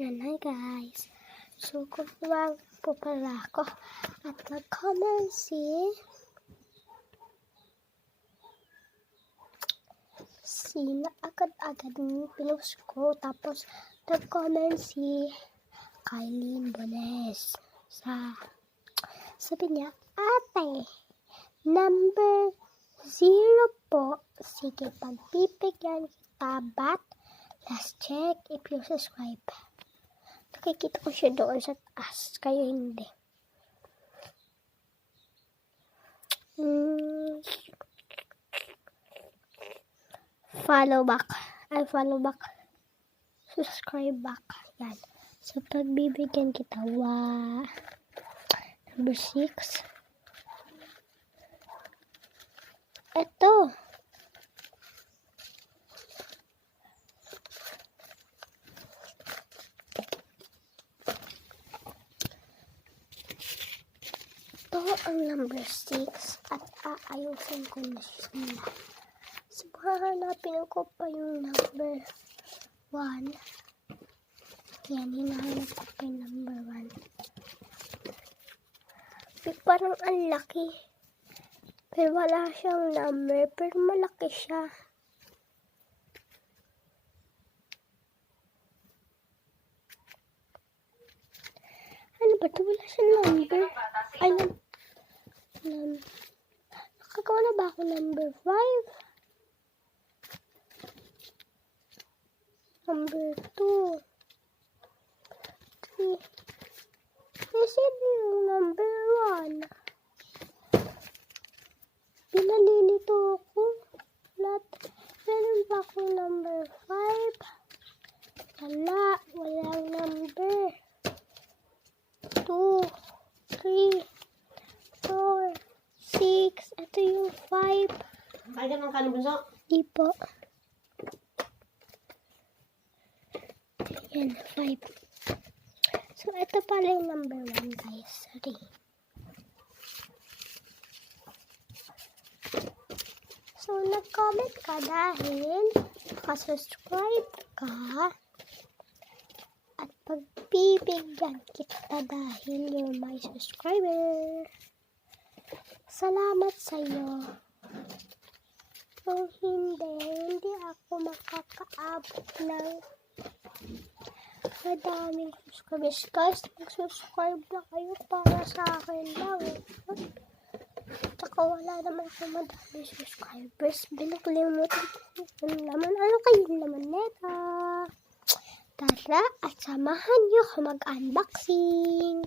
Yan, hi guys. So, kumawag po pala ako at nag-comment si agad-agad pinost ko. Tapos, nag-comment si Kylie Bones. Sabi niya, ate, number 0 po. Sige, pagbibigyan kita, but last check if you subscribe. Nakikita ko siya doon sa taas, kayo hindi. Follow back. Subscribe back. Yan. So, pagbibigyan kita, number 6. Ito. Ito ang number 6 at aayusin ko na siya. So, hanapin ko pa yung number 1. Yan, hinahanap ko pa yung number 1. Parang ang laki. Pero wala siyang number, pero malaki siya. Ano ba ito? Wala siyang number. Ay, nakagawa na ba ako number 5? Number 2. 3. Kasi yung number 1. Pinalilito ako. Meron pa akong number 5. Walang number. 2, 3, 4, 6. Ito yung 5. Kaya naman ka ng bunso? Di po. Yan, 5. So, ito pala yung number 1, guys. Sorry. So, nag-comment ka dahil nakasubscribe ka at pagbibigyan kita dahil you're my subscriber. Salamat sa'yo. Kung hindi ako makakaabot ng madaming subscribers. Guys, mag-subscribe na kayo para sa akin lang. Tsaka wala naman ako madaming subscribers. Binakalimutan ko yung laman. Ano kayong laman neta? Tara at samahan niyo ako mag-unboxing.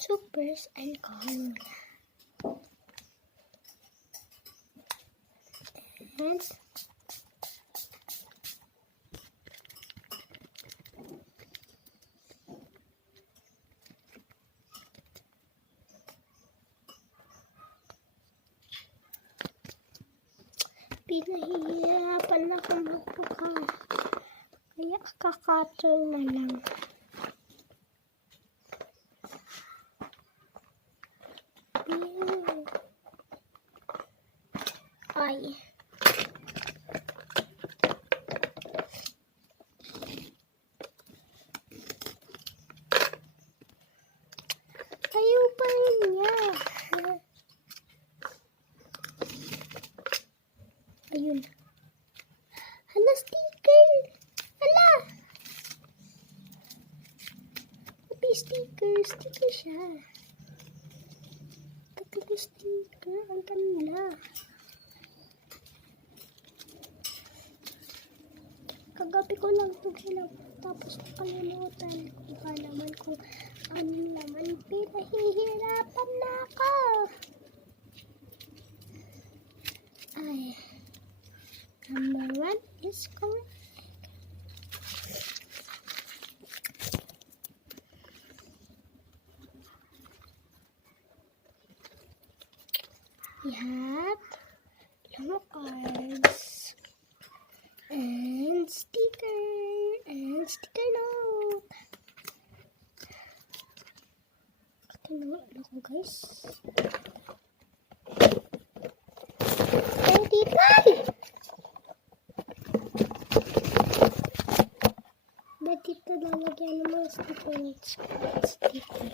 Supers and gold. And pinahihirapan ako magbuka. Kaya kakatol na lang. Ay. Ayaw pa rin niya. Ayun. Hala, sticker. Hala. Pati sticker. Sticker siya. Pati sticker. Ang ganda. Kagabi ko lang ito ginagawa. Tapos nakalimutan ko pa naman kung anong laman. Pinahihirapan na ako. Ay. Number 1 is correct. We have long cards and sticker note. Ito na nga ano ko guys. Ay, titay! Ba't dito lalagyan ng mga stickers? Sticker.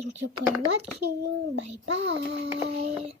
Thank you for watching. Bye-bye.